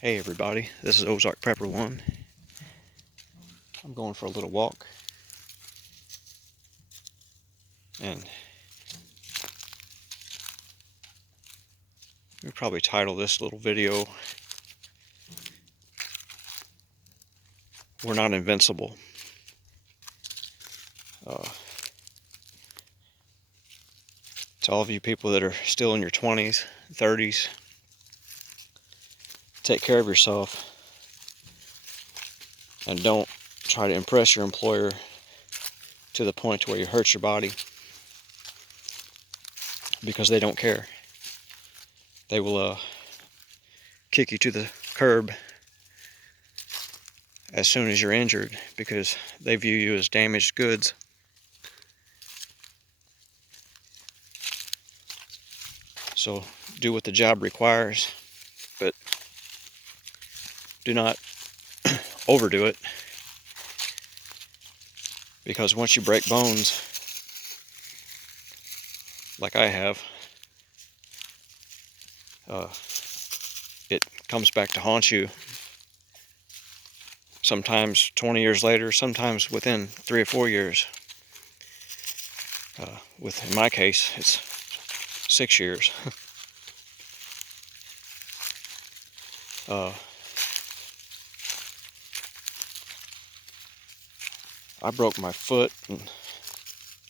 Hey everybody, this is Ozark Prepper 1. I'm going for a little walk, and we probably title this little video, We're Not Invincible. To all of you people that are still in your 20s, 30s, take care of yourself and don't try to impress your employer to the point where you hurt your body, because they don't care. They will kick you to the curb as soon as you're injured because they view you as damaged goods. So do what the job requires, but do not overdo it, because once you break bones, like I have, it comes back to haunt you. Sometimes 20 years later, sometimes within 3 or 4 years. In my case, it's 6 years. I broke my foot and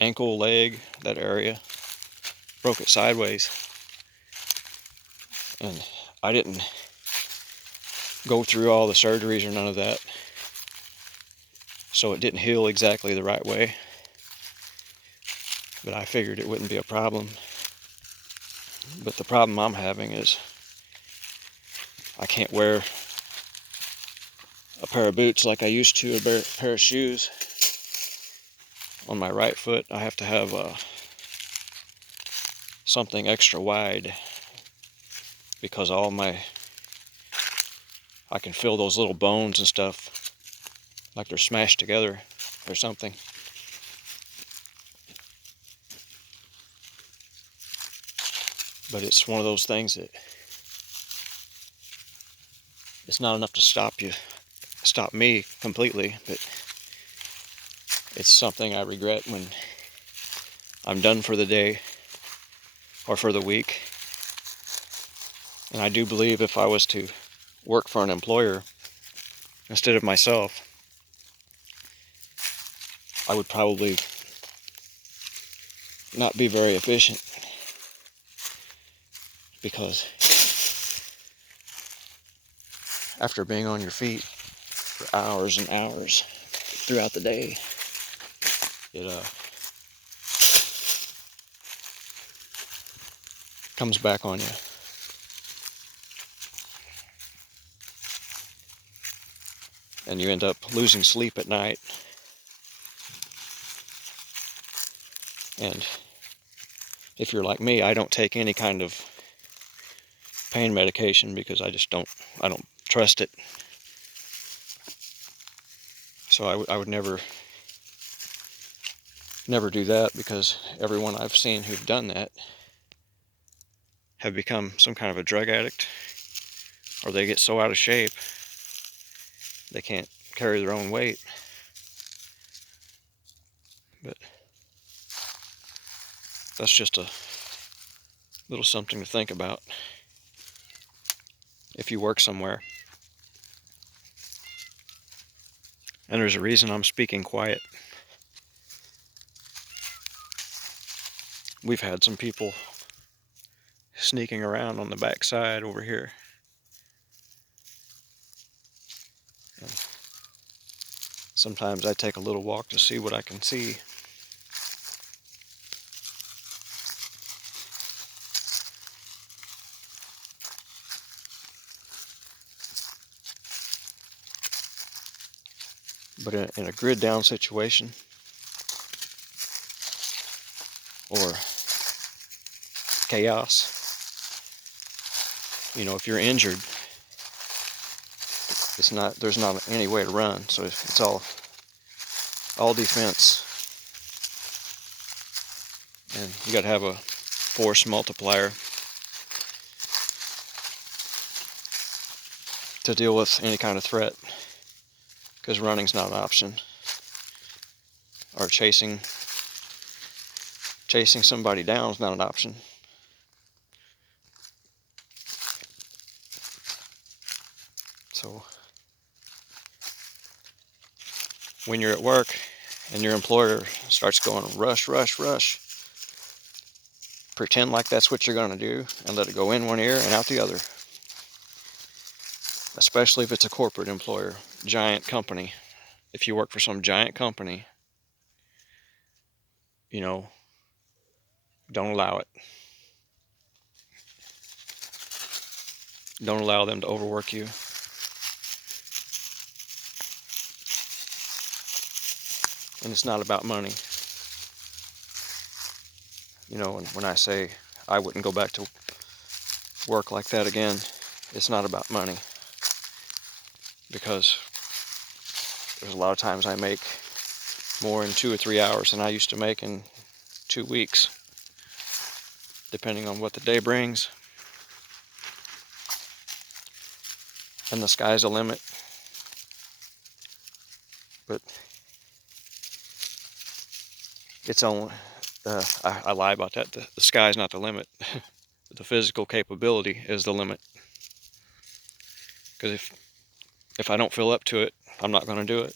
ankle, leg, that area. Broke it sideways. And I didn't go through all the surgeries or none of that. So it didn't heal exactly the right way. But I figured it wouldn't be a problem. But the problem I'm having is I can't wear a pair of boots like I used to, a pair of shoes on my right foot. I have to have something extra wide, because I can feel those little bones and stuff like they're smashed together or something. But it's one of those things that it's not enough to stop me completely, but it's something I regret when I'm done for the day or for the week. And I do believe if I was to work for an employer instead of myself, I would probably not be very efficient, because after being on your feet for hours and hours throughout the day, it comes back on you. And you end up losing sleep at night. And if you're like me, I don't take any kind of pain medication because I don't trust it. So I would never do that, because everyone I've seen who've done that have become some kind of a drug addict, or they get so out of shape they can't carry their own weight. But that's just a little something to think about if you work somewhere. And there's a reason I'm speaking quiet. We've had some people sneaking around on the back side over here. And sometimes I take a little walk to see what I can see. But in a grid down situation, or chaos, if you're injured, there's not any way to run. So it's all defense. And you got to have a force multiplier. to deal with any kind of threat, because running's not an option, or chasing somebody down is not an option. So when you're at work and your employer starts going rush, rush, rush, pretend like that's what you're going to do and let it go in one ear and out the other. Especially if it's a corporate employer, giant company. If you work for some giant company, you know, don't allow it. Don't allow them to overwork you. And it's not about money. You know, when I say I wouldn't go back to work like that again, it's not about money. Because there's a lot of times I make more in 2 or 3 hours than I used to make in 2 weeks, depending on what the day brings. And the sky's the limit. But it's only, I lie about that. The sky's not the limit. The physical capability is the limit. Because if I don't feel up to it, I'm not going to do it.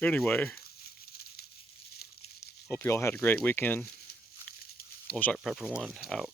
Anyway, hope you all had a great weekend. Ozark Prepper 1 out.